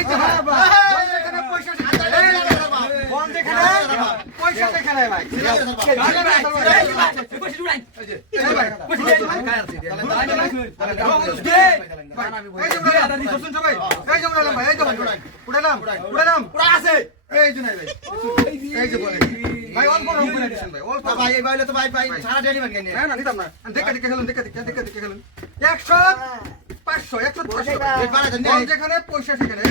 এই যে ভাই, বল যেখানে পয়সা সেখানে, এই যে ভাই, বল ভাই। এই এই এই সবাই? এই যে উড়ালাম ভাই, এই ভাই। এই যে নাই ভাই, এই। ভাই, অল্প রং করে দিছেন ভাই, অল্প রং। না, না, নিতাম না। দেখে দেখে খেলুন, দেখে দেখে দেখে দেখে খেলুন। একশো, পাঁচশো, একশো, যেখানে পয়সা সেখানে।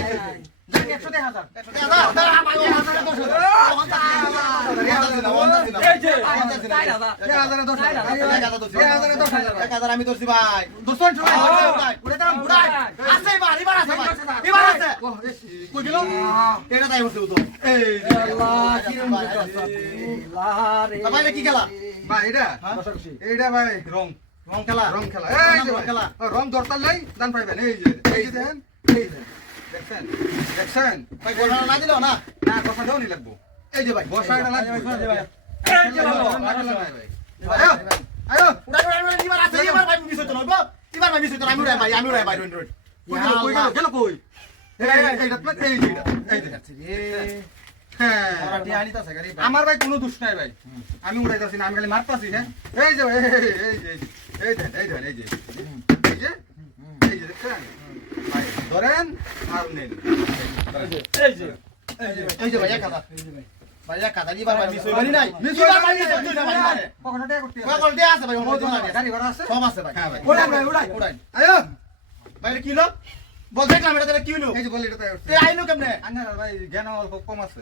আমি ভাই? এটা এটা কি খেলা? ভাই, এটা? হ্যাঁ? এইটা ভাই, রং, রং খেলা? রং খেলা। এই যে রং ভাই, খেলা। রং দরকার নাই, দান পাইবেন। এই যে, এই যে দেখেন, এই যে, দেখছেন? দেখছেন? ভাই, গোলমাল না দিলেও না? না, কথা দেওয়া নি লাগবো। এই যে ভাই। বসা এটা লাগবে। এই যে ভালো। ভাই। আয়ো, আয়ো। উড়াই, উড়াই, উড়াই, এবার আছে, এবার ভাই মিস হইতো না, হইবো? এবার ভাই মিস হইতো আমি উড়াই ভাই, আমি উড়াই ভাই, রইন, রইন। কই গেল, কই গেল, কই? এই, এই, এই যে এইটা, এই হ্যাঁ। আমার ভাই কোনো দোষ নাই ভাই আমি উড়াইতাছি না আমি খালি মারতাছি হ্যাঁ এই যে এই যে এই যে এই যে এই যে এই যে এই যে দেখছেন ধরেন আর নেন এই যে ভাই, এক ভাই, এক হাজার, ভাই কল দেয়া আছে ভাই, ও অন্য তোমার কোনো গাড়ি ভাড়া আছে সব আছে ভাই। হ্যাঁ ভাই উড়াই ভাই, উড়াই, উড়াই। আয়ো ভাই, এটা কি হলো? বল দেখলাম, এটা তাহলে কি হলো? এই যে বলি এটা তাই এ আইলো কেমনে? আন্না ভাই জ্ঞান অল্প কম আছে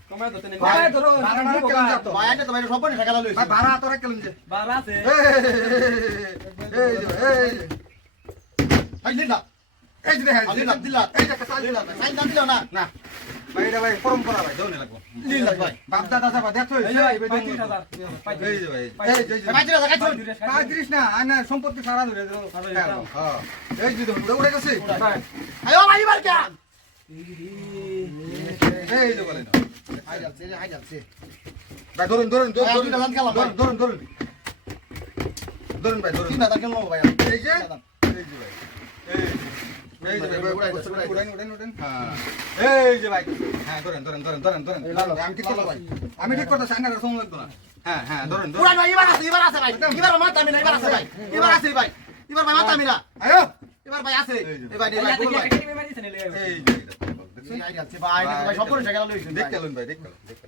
ভাই ভাই। হয় তো? হ্যাঁ, ভাই সব লইছে। ভাই ভাড়া তোরা যে? এই যে। এই যে ভাই, এই যে এই যে সাইন দাম না। না। ভাই এটা ভাই পরম্পরা ভাই লাগবো। ভাই। বাপ দাদা দেখো এই এই যে ভাই। এই যে না, সম্পত্তি সারা ধরে হ্যাঁ এই যে উড়ে উড়ে গেছে। আয়, ও ভাই, এবার কে? এই যে বলেন ভাই ধরুন ধরুন ধরুন হ্যাঁ, ধরুন। ধরুন ধরুন ধরুন ভাই ধরুন কেন ভাই? এই যে এই যে ভাই হ্যাঁ হ্যাঁ আমি ঠিক করতে সাইনার সময় লাগতো না হ্যাঁ হ্যাঁ ধরেন ধরেন এবার আছে, এবার আছে ভাই। এবার মারতামি না, এবার আছে ভাই। এবার আছে ভাই। এবার ভাই না। এবার ভাই আছে। এবার, এবার, ভাই। এই যে যাচ্ছে ভাই, এটা তো ভাই সব পয়সা খেলা দেখতে। দেখতে ভাই দেখতে দেখতে